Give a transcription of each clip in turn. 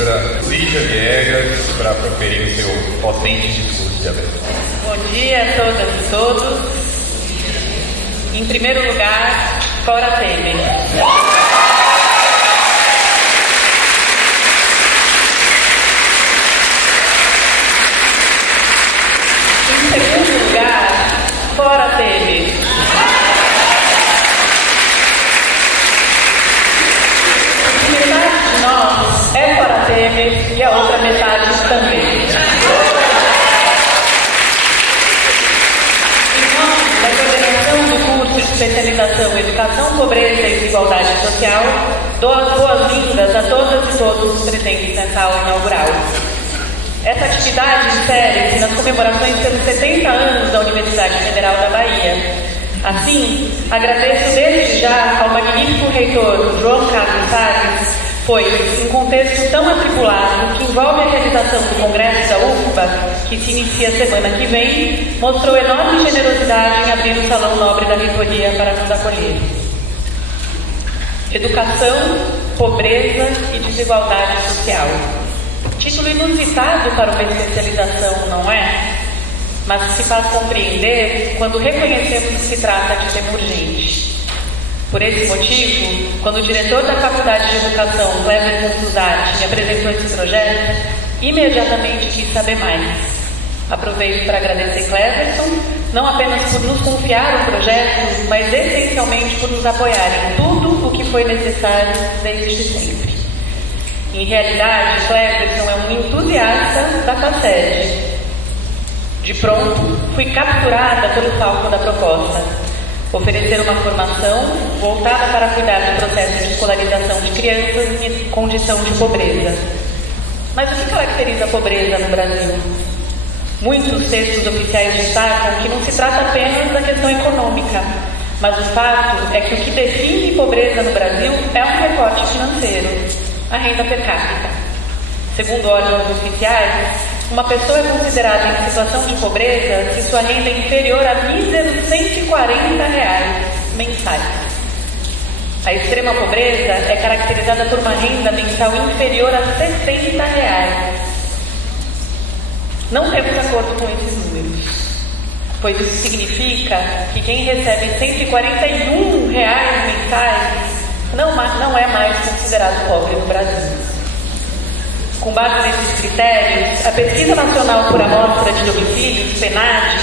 professora Lígia Viegas para proferir o seu potente discurso de abertura. Bom dia a todas e todos. Em primeiro lugar, fora Temer. Em segundo lugar, fora Temer. Metade de nós é fora Temer e a outra metade também. De especialização em Educação, Pobreza e Desigualdade Social, dou as boas-vindas a todas e todos os presentes nessa aula inaugural. Essa atividade insere-se nas comemorações pelos 70 anos da Universidade Federal da Bahia. Assim, agradeço desde já ao magnífico reitor João Carlos Salles, pois, em contexto tão atribulado que envolve a realização do Congresso da UFBA, que se inicia semana que vem, mostrou enorme generosidade em abrir o Salão Nobre da Reitoria para nos acolher. Educação, Pobreza e Desigualdade Social. Título inusitado para uma especialização, não é? Mas se faz compreender quando reconhecemos que se trata de tema urgente. Por esse motivo, quando o diretor da Faculdade de Educação, Cleverson Suzatti, me apresentou esse projeto, imediatamente quis saber mais. Aproveito para agradecer Cleverson, não apenas por nos confiar o projeto, mas essencialmente por nos apoiar em tudo o que foi necessário desde sempre. Em realidade, Cleverson é um entusiasta da FACED. De pronto, fui capturada pelo palco da proposta. Oferecer uma formação voltada para cuidar do processo de escolarização de crianças em condição de pobreza. Mas o que caracteriza a pobreza no Brasil? Muitos textos oficiais destacam que não se trata apenas da questão econômica, mas o fato é que o que define pobreza no Brasil é um recorte financeiro, a renda per capita. Segundo órgãos oficiais, uma pessoa é considerada em situação de pobreza se sua renda é inferior a míseros R$140 mensais. A extrema pobreza é caracterizada por uma renda mensal inferior a R$60. Não temos acordo com esses números, pois isso significa que quem recebe R$141 mensais não é mais considerado pobre no Brasil. Com base nesses critérios, a Pesquisa Nacional por Amostra de Domicílios, PNAD,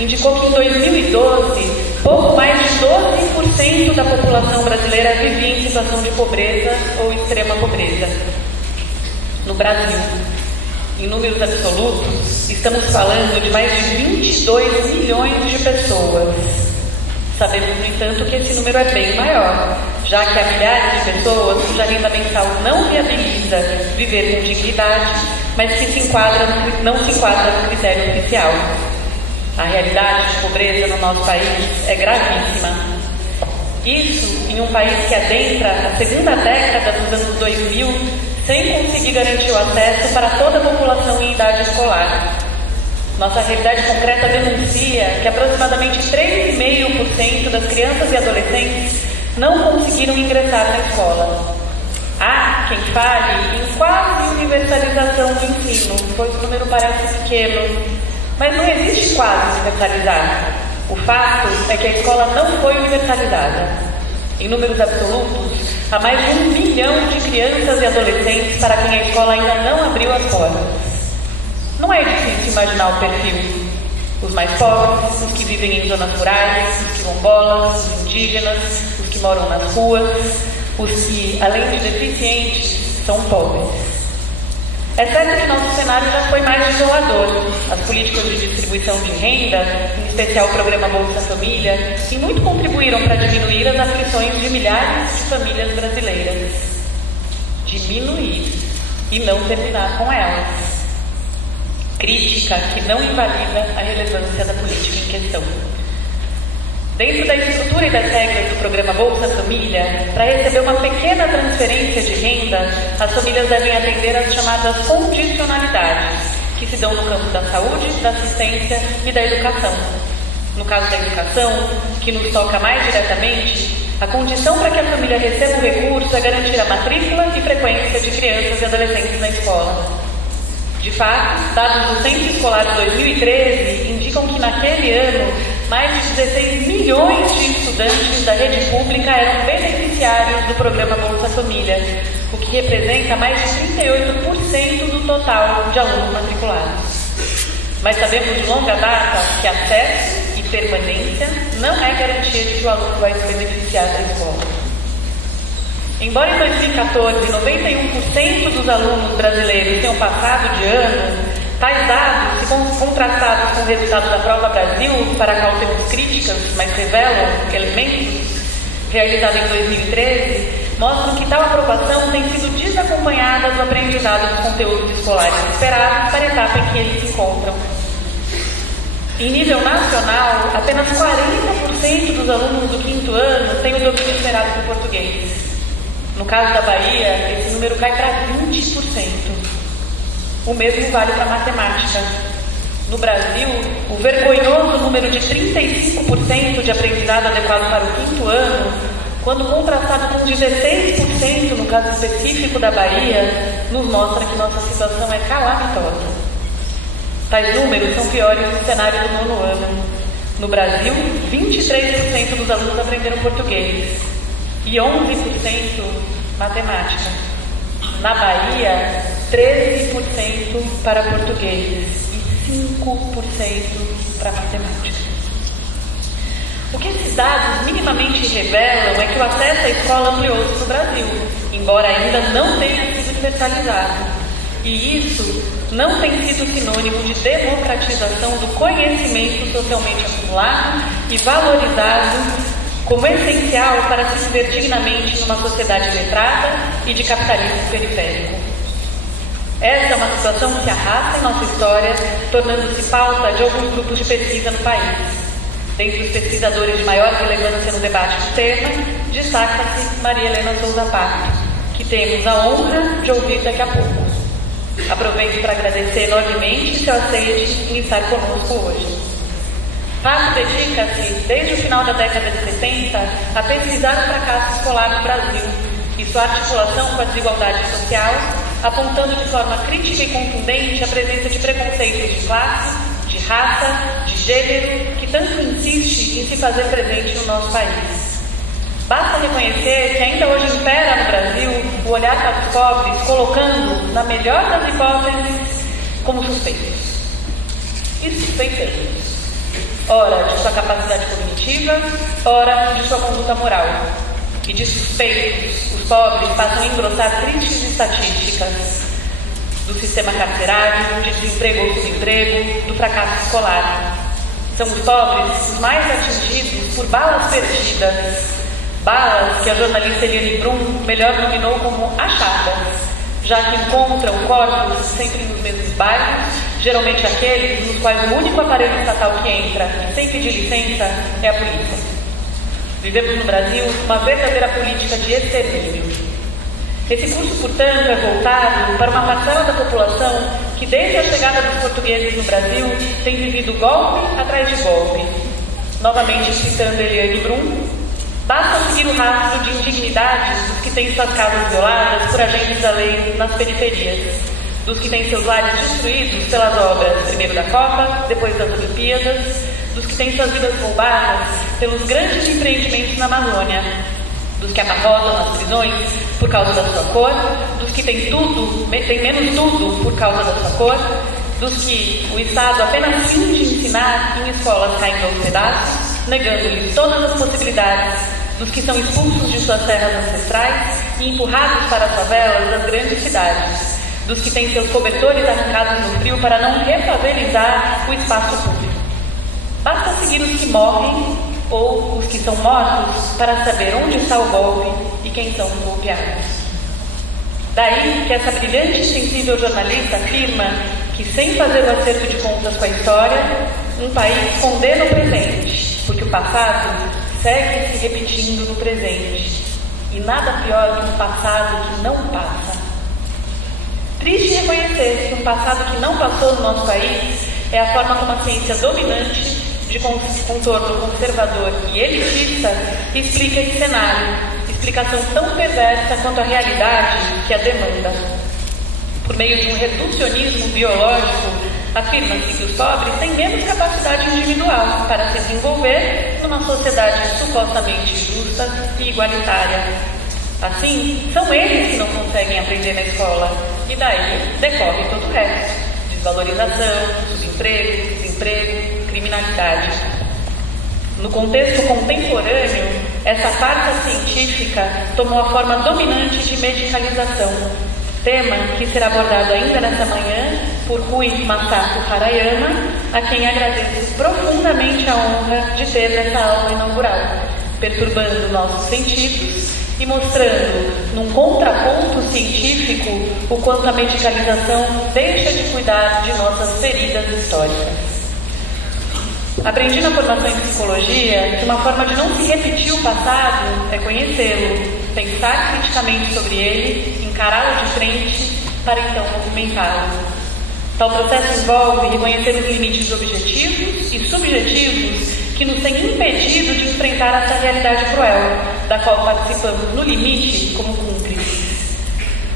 indicou que em 2012, pouco mais de 12% da população brasileira vivia em situação de pobreza ou extrema pobreza. No Brasil, em números absolutos, estamos falando de mais de 22 milhões de pessoas. Sabemos, no entanto, que esse número é bem maior, já que há milhares de pessoas cuja renda mensal não viabiliza viver com dignidade, mas que não se enquadra no critério oficial. A realidade de pobreza no nosso país é gravíssima. Isso em um país que adentra a segunda década dos anos 2000 sem conseguir garantir o acesso para toda a população em idade escolar. Nossa realidade concreta denuncia que aproximadamente 3,5% das crianças e adolescentes não conseguiram ingressar na escola. Há quem fale em quase universalização do ensino, pois o número parece pequeno, mas não existe quase universalizar. O fato é que a escola não foi universalizada. Em números absolutos, há mais de 1 milhão de crianças e adolescentes para quem a escola ainda não abriu as portas. Não é difícil imaginar o perfil. Os mais pobres, os que vivem em zonas rurais, os quilombolas, os indígenas, os que moram nas ruas, os que, além de deficientes, são pobres. É certo que nosso cenário já foi mais desolador. As políticas de distribuição de renda, em especial o programa Bolsa Família, que muito contribuíram para diminuir as aflições de milhares de famílias brasileiras. Diminuir e não terminar com elas. Crítica que não invalida a relevância da política em questão. Dentro da estrutura e das regras do programa Bolsa Família, para receber uma pequena transferência de renda, as famílias devem atender às chamadas condicionalidades, que se dão no campo da saúde, da assistência e da educação. No caso da educação, que nos toca mais diretamente, A condição para que a família receba o recurso é garantir a matrícula e frequência de crianças e adolescentes na escola. De fato, dados do Censo Escolar de 2013 indicam que naquele ano, mais de 16 milhões de estudantes da rede pública eram beneficiários do programa Bolsa Família, o que representa mais de 38% do total de alunos matriculados. Mas sabemos de longa data que acesso e permanência não é garantia de que o aluno vai se beneficiar da escola. Embora em 2014 91% dos alunos brasileiros tenham passado de ano, tais dados, se contrastados com o resultado da Prova Brasil, para a qual temos críticas, mas revelam elementos, realizada em 2013, mostram que tal aprovação tem sido desacompanhada do aprendizado dos conteúdos escolares esperados para a etapa em que eles se encontram. Em nível nacional, apenas 40% dos alunos do 5º ano têm o domínio esperado do português. No caso da Bahia, esse número cai para 20%. O mesmo vale para a matemática. No Brasil, o vergonhoso número de 35% de aprendizado adequado para o 5º ano, quando contrastado com 16% no caso específico da Bahia, nos mostra que nossa situação é calamitosa. Tais números são piores no cenário do 9º ano. No Brasil, 23% dos alunos aprenderam português e 11% matemática. Na Bahia, 13% para português e 5% para matemática. O que esses dados minimamente revelam é que o acesso à escola ampliou-se no Brasil, embora ainda não tenha sido universalizado. E isso não tem sido sinônimo de democratização do conhecimento socialmente acumulado e valorizado como essencial para se viver dignamente numa sociedade letrada e de capitalismo periférico. Essa é uma situação que se arrasta em nossa história, tornando-se pauta de alguns grupos de pesquisa no país. Dentre os pesquisadores de maior relevância no debate do tema, destaca-se Maria Helena Souza Pato, que temos a honra de ouvir daqui a pouco. Aproveito para agradecer enormemente seu aceite em estar conosco hoje. Pato dedica-se, desde o final da década de 70, a pesquisar o fracasso escolar no Brasil e sua articulação com a desigualdade social, apontando de forma crítica e contundente a presença de preconceitos de classe, de raça, de gênero, que tanto insiste em se fazer presente no nosso país. Basta reconhecer que ainda hoje impera no Brasil o olhar para os pobres, colocando, na melhor das hipóteses, como suspeitos. E suspeitamos. Ora de sua capacidade cognitiva, ora de sua conduta moral. E de suspeitos, os pobres passam a engrossar tristes estatísticas do sistema carcerário, de desemprego ou subemprego, do fracasso escolar. São os pobres os mais atingidos por balas perdidas, balas que a jornalista Eliane Brum melhor nominou como achadas, já que encontram corpos sempre nos mesmos bairros, geralmente aqueles nos quais o único aparelho estatal que entra e sem pedir licença é a polícia. Vivemos no Brasil uma verdadeira política de extermínio. Esse curso, portanto, é voltado para uma parcela da população que, desde a chegada dos portugueses no Brasil, tem vivido golpe atrás de golpe. Novamente citando Eliane Brum, basta seguir o rastro de indignidades dos que têm suas casas violadas por agentes da lei nas periferias, dos que têm seus lares destruídos pelas obras, primeiro da Copa, depois das Olimpíadas, dos que têm suas vidas roubadas pelos grandes empreendimentos na Amazônia, dos que amarrotam nas prisões por causa da sua cor, dos que têm tudo, têm menos tudo por causa da sua cor, dos que o Estado apenas finge ensinar em escolas caindo aos pedaços, negando-lhes todas as possibilidades, dos que são expulsos de suas terras ancestrais e empurrados para as favelas das grandes cidades, dos que têm seus cobertores arrancados no frio para não refavelizar o espaço público. Basta seguir os que morrem ou os que são mortos para saber onde está o golpe e quem são os golpeados. Daí que essa brilhante e sensível jornalista afirma que, sem fazer o acerto de contas com a história, um país condena o presente, porque o passado segue se repetindo no presente. E nada pior que um passado que não passa. Triste reconhecer que um passado que não passou no nosso país é a forma como a ciência dominante de contorno conservador e elitista explica esse cenário, explicação tão perversa quanto a realidade que a demanda. Por meio de um reducionismo biológico, afirma-se que os pobres têm menos capacidade individual para se desenvolver numa sociedade supostamente justa e igualitária. Assim, são eles que não conseguem aprender na escola, e daí decorre todo o resto: desvalorização, subemprego, desemprego, criminalidade. No contexto contemporâneo, essa farsa científica tomou a forma dominante de medicalização, tema que será abordado ainda nesta manhã por Rui Masato Harayama, a quem agradeço profundamente a honra de ter nessa aula inaugural, perturbando nossos sentidos e mostrando, num contraponto científico, o quanto a medicalização deixa de cuidar de nossas feridas históricas. Aprendi na formação em psicologia que uma forma de não se repetir o passado é conhecê-lo, pensar criticamente sobre ele, encará-lo de frente para então movimentá-lo. Tal processo envolve reconhecer os limites objetivos e subjetivos que nos têm impedido de enfrentar essa realidade cruel, da qual participamos no limite como cúmplices.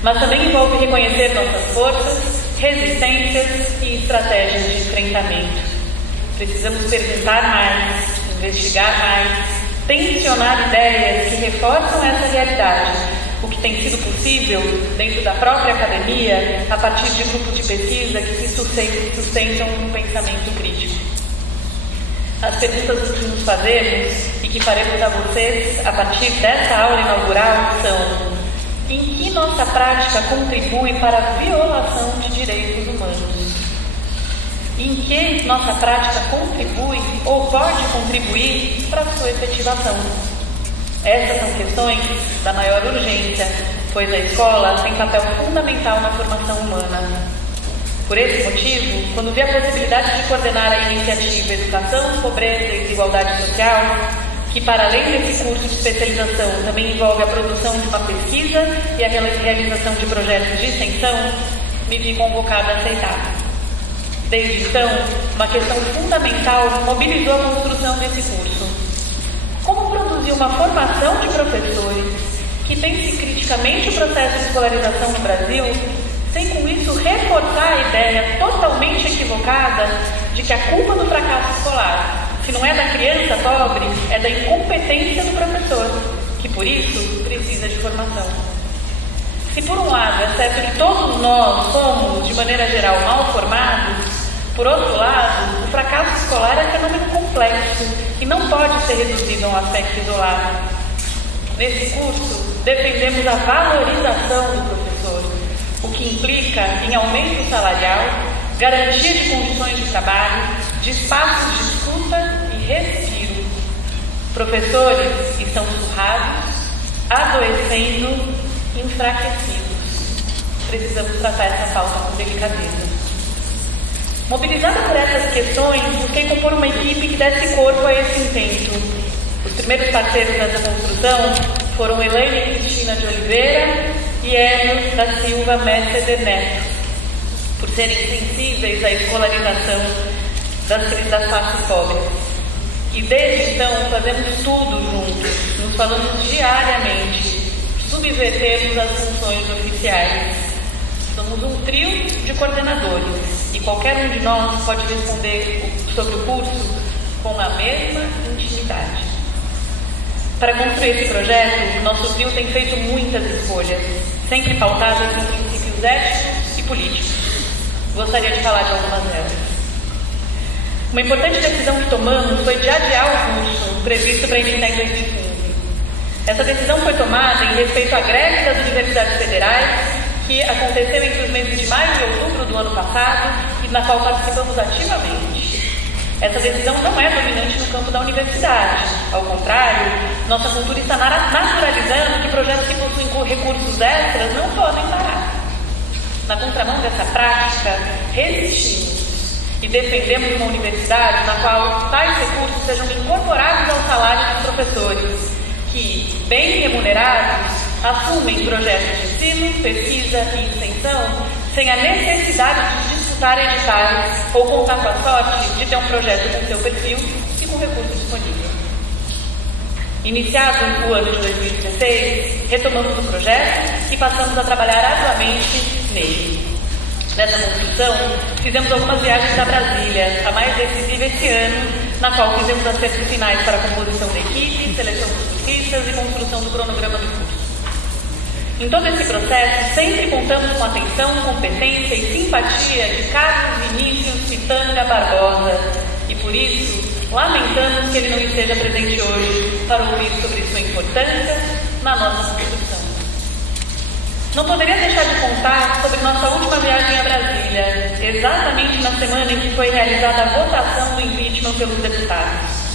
Mas também envolve reconhecer nossas forças, resistências e estratégias de enfrentamento. Precisamos perguntar mais, investigar mais, tensionar ideias que reforçam essa realidade, o que tem sido possível dentro da própria academia, a partir de grupos de pesquisa que se sustentam no pensamento crítico. As perguntas que nos fazemos e que faremos a vocês a partir dessa aula inaugural são: em que nossa prática contribui para a violação de direitos humanos? Em que nossa prática contribui ou pode contribuir para a sua efetivação? Essas são questões da maior urgência, pois a escola tem papel fundamental na formação humana. Por esse motivo, quando vi a possibilidade de coordenar a iniciativa Educação, Pobreza e Desigualdade Social, que para além desse curso de especialização também envolve a produção de uma pesquisa e a realização de projetos de extensão, me vi convocada a aceitar. Desde então, uma questão fundamental mobilizou a construção desse curso. Como produzir uma formação de professores que pense criticamente o processo de escolarização no Brasil, sem com isso reforçar a ideia totalmente equivocada de que a culpa do fracasso escolar, se não é da criança pobre, é da incompetência do professor, que por isso precisa de formação. Se por um lado é certo que todos nós somos, de maneira geral, mal formados, por outro lado, o fracasso escolar é um fenômeno complexo e não pode ser reduzido a um aspecto isolado. Nesse curso, defendemos a valorização do professor, o que implica em aumento salarial, garantia de condições de trabalho, de espaços de escuta e respiro. Professores estão surrados, adoecendo, enfraquecidos. Precisamos tratar essa pauta com delicadeza. Mobilizada por essas questões, busquei compor uma equipe que desse corpo a esse intento. Os primeiros parceiros dessa construção foram Elaine Cristina de Oliveira e Hélio da Silva Mestre de Neto, por serem sensíveis à escolarização das classes pobres. E desde então fazemos tudo juntos, nos falamos diariamente, subvertermos as funções oficiais. Somos um trio de coordenadores e qualquer um de nós pode responder sobre o curso com a mesma intimidade. Para construir esse projeto, nosso trio tem feito muitas escolhas, sempre pautadas em princípios éticos e políticos. Gostaria de falar de algumas delas. Uma importante decisão que tomamos foi de adiar o curso previsto para iniciar em 2015. Essa decisão foi tomada em respeito à greve das universidades federais, que aconteceu entre os meses de maio e outubro do ano passado e na qual participamos ativamente. Essa decisão não é dominante no campo da universidade. Ao contrário, nossa cultura está naturalizando que projetos que possuem recursos extras não podem parar. Na contramão dessa prática, resistimos e defendemos uma universidade na qual tais recursos sejam incorporados ao salário dos professores, que, bem remunerados, assumem projetos de ensino, pesquisa e extensão sem a necessidade de discutir disputar editais ou contar com a sorte de ter um projeto com seu perfil e com recurso disponível. Iniciado o ano de 2016, retomamos o projeto e passamos a trabalhar arduamente nele. Nessa construção, fizemos algumas viagens a Brasília, a mais decisiva esse ano, na qual fizemos acertos finais para a composição da equipe, seleção dos cursistas e construção do cronograma do curso. Em todo esse processo, sempre contamos com a atenção, competência e simpatia de Carlos Vinícius Pitanga Barbosa, e por isso, lamentamos que ele não esteja presente hoje para ouvir sobre sua importância na nossa construção. Não poderia deixar de contar sobre nossa última viagem a Brasília, exatamente na semana em que foi realizada a votação do impeachment pelos deputados.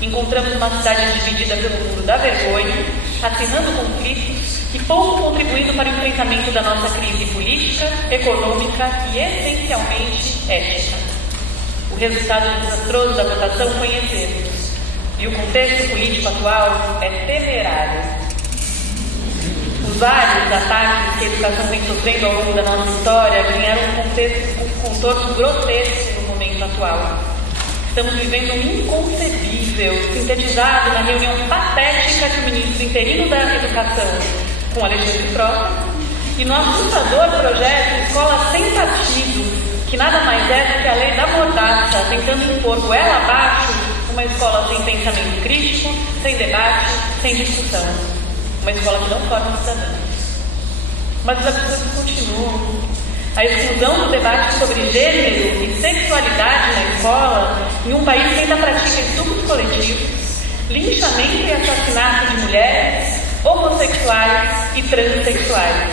Encontramos uma cidade dividida pelo muro da vergonha, assinando conflitos e pouco contribuindo para o enfrentamento da nossa crise política, econômica e essencialmente ética. O resultado desastroso da votação conhecemos, e o contexto político atual é temerário. Os vários ataques que a educação vem sofrendo ao longo da nossa história ganharam um contorno grotesco no momento atual. Estamos vivendo um inconcebível, sintetizado na reunião patética que o ministro interino da Educação, com Alexandre Frota, e no assustador projeto Escola Sem Partido, que nada mais é do que a lei da mordaça, tentando impor goela abaixo uma escola sem pensamento crítico, sem debate, sem discussão. Uma escola que não forma cidadãos. Mas os absurdos continuam. A exclusão do debate sobre gênero e sexualidade na escola, em um país que ainda pratica estupros coletivos, linchamento e assassinato de mulheres, homossexuais e transexuais.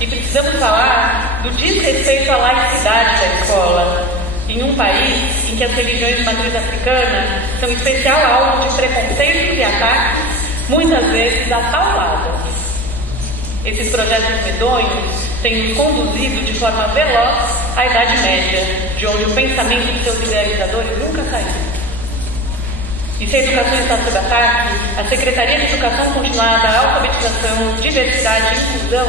E precisamos falar do desrespeito à laicidade da escola, em um país em que as religiões de matriz africana são especial alvo de preconceitos e ataques, muitas vezes apauladas. Esses projetos medonhos têm nos conduzido de forma veloz à Idade Média, de onde o pensamento de seus idealizadores nunca saiu. E se a educação está sob ataque, a Secretaria de Educação Continuada, Alfabetização, Diversidade e Inclusão,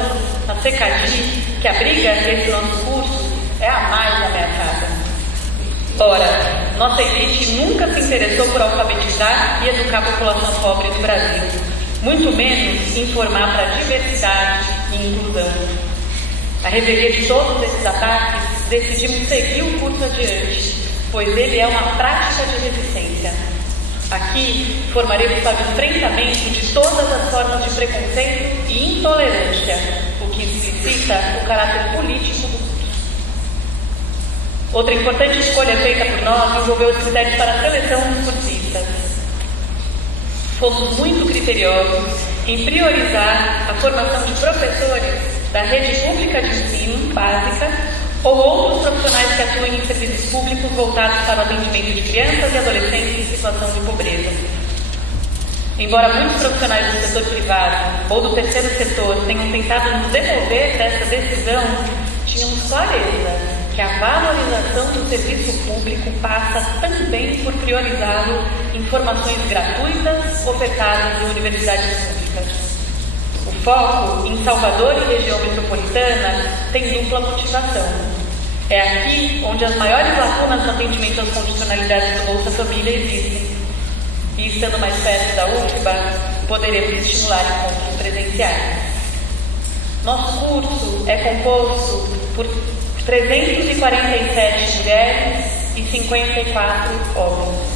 a SECADI, que abriga esse nosso curso, é a mais ameaçada. Ora, nossa elite nunca se interessou por alfabetizar e educar a população pobre do Brasil, muito menos informar para a diversidade e inclusão. A revelia de todos esses ataques, decidimos seguir o curso adiante, pois ele é uma prática de resistência. Aqui formaremos para o enfrentamento de todas as formas de preconceito e intolerância, o que explicita o caráter político do curso. Outra importante escolha feita por nós envolveu os critérios para a seleção dos cursistas. Fomos muito criteriosos em priorizar a formação de professores da rede pública de ensino básica ou outros profissionais que atuem em serviços públicos voltados para o atendimento de crianças e adolescentes em situação de pobreza. Embora muitos profissionais do setor privado ou do terceiro setor tenham tentado nos demover dessa decisão, tínhamos clareza que a valorização do serviço público passa também por priorizá-lo em formações gratuitas ofertadas em universidades públicas. O foco em Salvador e região metropolitana tem dupla motivação. É aqui onde as maiores lacunas no atendimento às condicionalidades do Bolsa Família existem. E estando mais perto da UFBA, poderemos estimular encontros presenciais. Nosso curso é composto por 347 mulheres e 54 homens.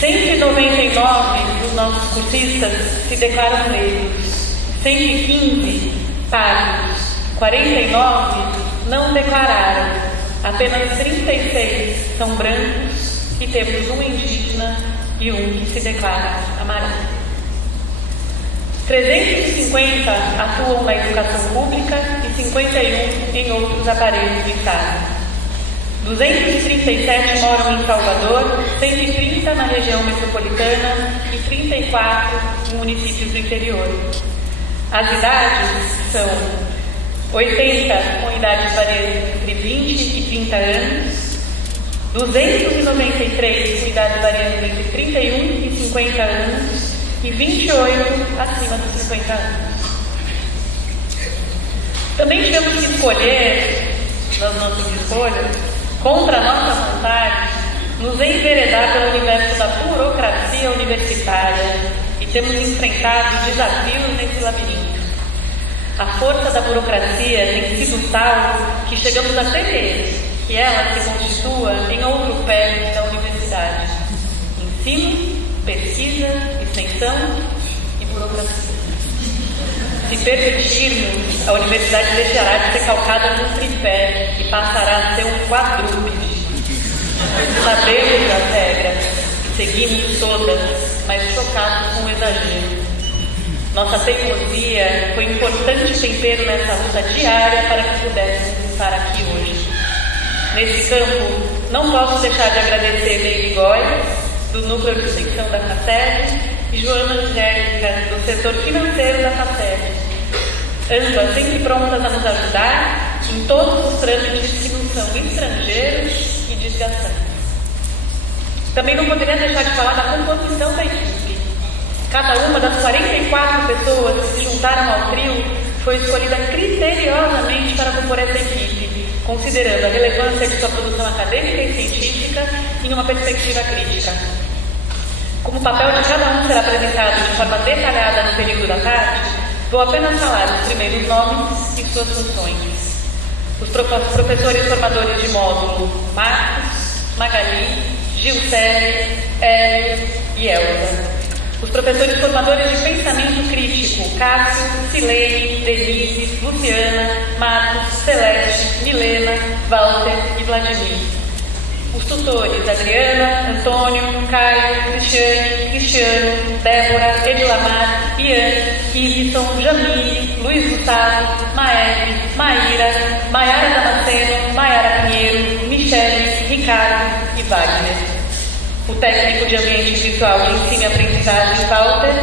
199 dos nossos cursistas se declaram negros, 115 pardos, 49 não declararam, apenas 36 são brancos e temos um indígena e um que se declara amarelo. 350 atuam na educação pública e 51 em outros aparelhos do Estado. 237 moram em Salvador, 130 na região metropolitana e 34 em municípios do interior. As idades são 80 com idades variando entre 20 e 30 anos, 293 com idades variando entre 31 e 50 anos e 28 acima dos 50 anos. Também tivemos que escolher das nossas escolhas, contra a nossa vontade, nos enveredar pelo universo da burocracia universitária e temos enfrentado desafios nesse labirinto. A força da burocracia tem sido tal que chegamos a temer que ela se constitua em outro pé da universidade. Ensino, pesquisa, extensão e burocracia. Se permitirmos, a universidade deixará de ser calcada num tripé e passará a ser um quadrúpede. Sabemos as regras, seguimos todas, mas chocados com o exagero. Nossa teimosia foi importante tempero nessa luta diária para que pudéssemos estar aqui hoje. Nesse campo, não posso deixar de agradecer Meire Góes, do Núcleo de Extensão da FACEB, e Joana Angélica, do setor financeiro da FACEB. Ambas sempre prontas a nos ajudar em todos os trâmites que nos são estrangeiros e desgastantes. Também não poderia deixar de falar da composição da equipe. Cada uma das 44 pessoas que se juntaram ao trio foi escolhida criteriosamente para compor essa equipe, considerando a relevância de sua produção acadêmica e científica em uma perspectiva crítica. Como o papel de cada um será apresentado de forma detalhada no período da tarde, vou apenas falar os primeiros nomes e suas funções. Os professores formadores de módulo Marcos, Magali, Gilcele, Hélio e Elza. Os professores formadores de pensamento crítico, Cássio, Silene, Denise, Luciana, Marcos, Celeste, Milena, Walter e Vladimir. Os tutores, Adriana, Antônio, Caio, Cristiane, Cristiano, Débora, Edilamar, Ian, Iveson, Jamile, Luiz Gustavo, Maeve, Maíra, Maiara Damasceno, Maiara Pinheiro, Michele, Ricardo e Wagner. O técnico de ambiente virtual de ensino e aprendizagem, Walter,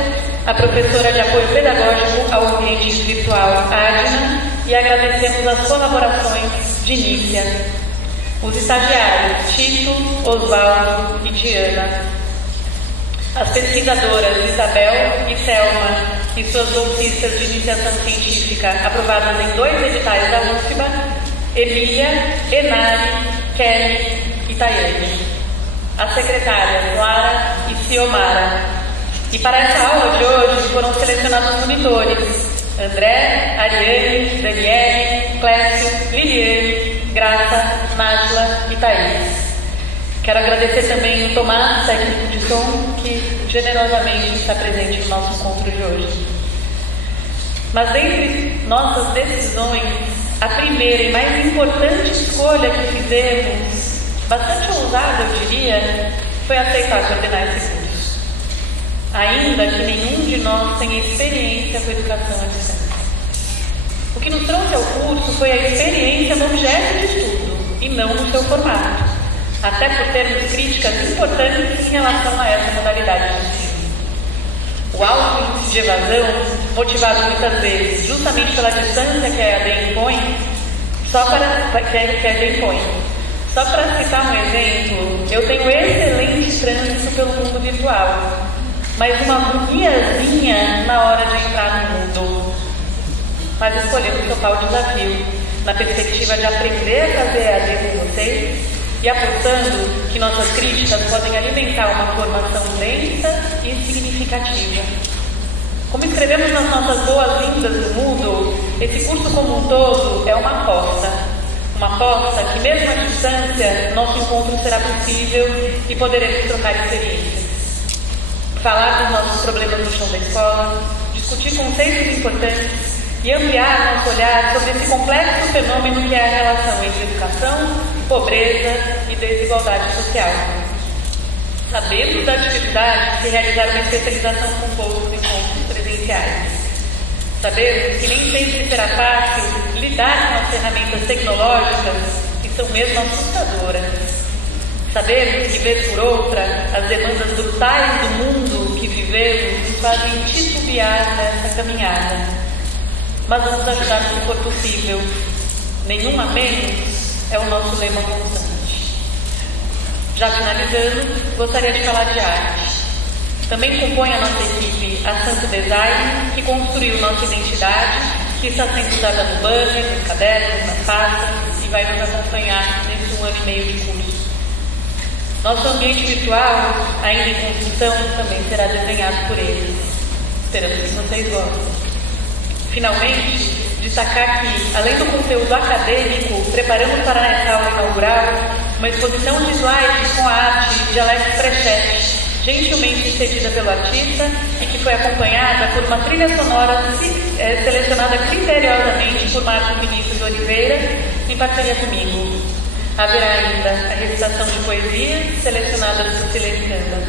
a professora de apoio pedagógico ao ambiente virtual, Adna, e agradecemos as colaborações de Nícia. Os estagiários, Tito, Osvaldo e Diana. As pesquisadoras, Isabel e Selma, e suas bolsistas de iniciação científica, aprovadas em 2 editais da UFBA, Emília, Enari, Kelly e Tayane. As secretárias Lara e Ciomara. E para essa aula de hoje foram selecionados monitores: André, Ariane, Daniele, Clécio, Liliane, Graça, Nájila e Thaís. Quero agradecer também o Tomás, técnico de som, que generosamente está presente no nosso encontro de hoje. Mas dentre nossas decisões, a primeira e mais importante escolha que fizemos, bastante ousada, eu diria, foi aceitar coordenar esse curso. Ainda que nenhum de nós tenha experiência com educação à distância. O que nos trouxe ao curso foi a experiência no objeto de estudo e não no seu formato, até por termos críticas importantes em relação a essa modalidade de ensino. O alto índice de evasão, motivado muitas vezes justamente pela distância que a EAD impõe, Só para citar um exemplo, eu tenho excelente trânsito pelo mundo virtual, mas uma agoniazinha na hora de entrar no mundo. Mas escolhemos topar o desafio, na perspectiva de aprender a fazer EAD com vocês e apostando que nossas críticas podem alimentar uma formação densa e significativa. Como escrevemos nas nossas boas-vindas do Moodle, esse curso como um todo é uma aposta. Uma aposta que, mesmo à distância, nosso encontro será possível e poderemos trocar experiências. Falar dos nossos problemas no chão da escola, discutir conceitos importantes e ampliar nosso olhar sobre esse complexo fenômeno que é a relação entre educação, pobreza e desigualdade social. Sabemos da dificuldade de se realizar uma especialização com poucos encontros presenciais. Sabemos que nem sempre será fácil lidar com as ferramentas tecnológicas que são mesmo assustadoras. Sabemos que, vez por outra, as demandas brutais do mundo que vivemos nos fazem titubear nessa caminhada. Mas vamos ajudar no que for possível. Nenhum a menos é o nosso lema constante. Já finalizando, gostaria de falar de arte. Também compõe a nossa equipe a Santo Design, que construiu nossa identidade, que está sendo usada no banner, nos cadernos, nas pastas e vai nos acompanhar nesse 1 ano e meio de curso. Nosso ambiente virtual, ainda em construção, também será desenhado por eles. Esperamos que vocês gostem. Finalmente, destacar que, além do conteúdo acadêmico, preparamos para essa aula inaugural uma exposição de slides com a arte de Alex Prechet, gentilmente cedida pelo artista e que foi acompanhada por uma trilha sonora selecionada criteriosamente por Marcos Vinícius Oliveira, em parceria comigo. Haverá ainda a recitação de poesias selecionadas por Silenciando.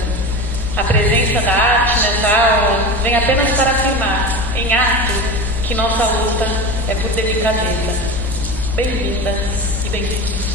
A presença da arte nessa aula vem apenas para afirmar, em ato, que nossa luta é por delicadeza. Bem-vindas e bem-vindos.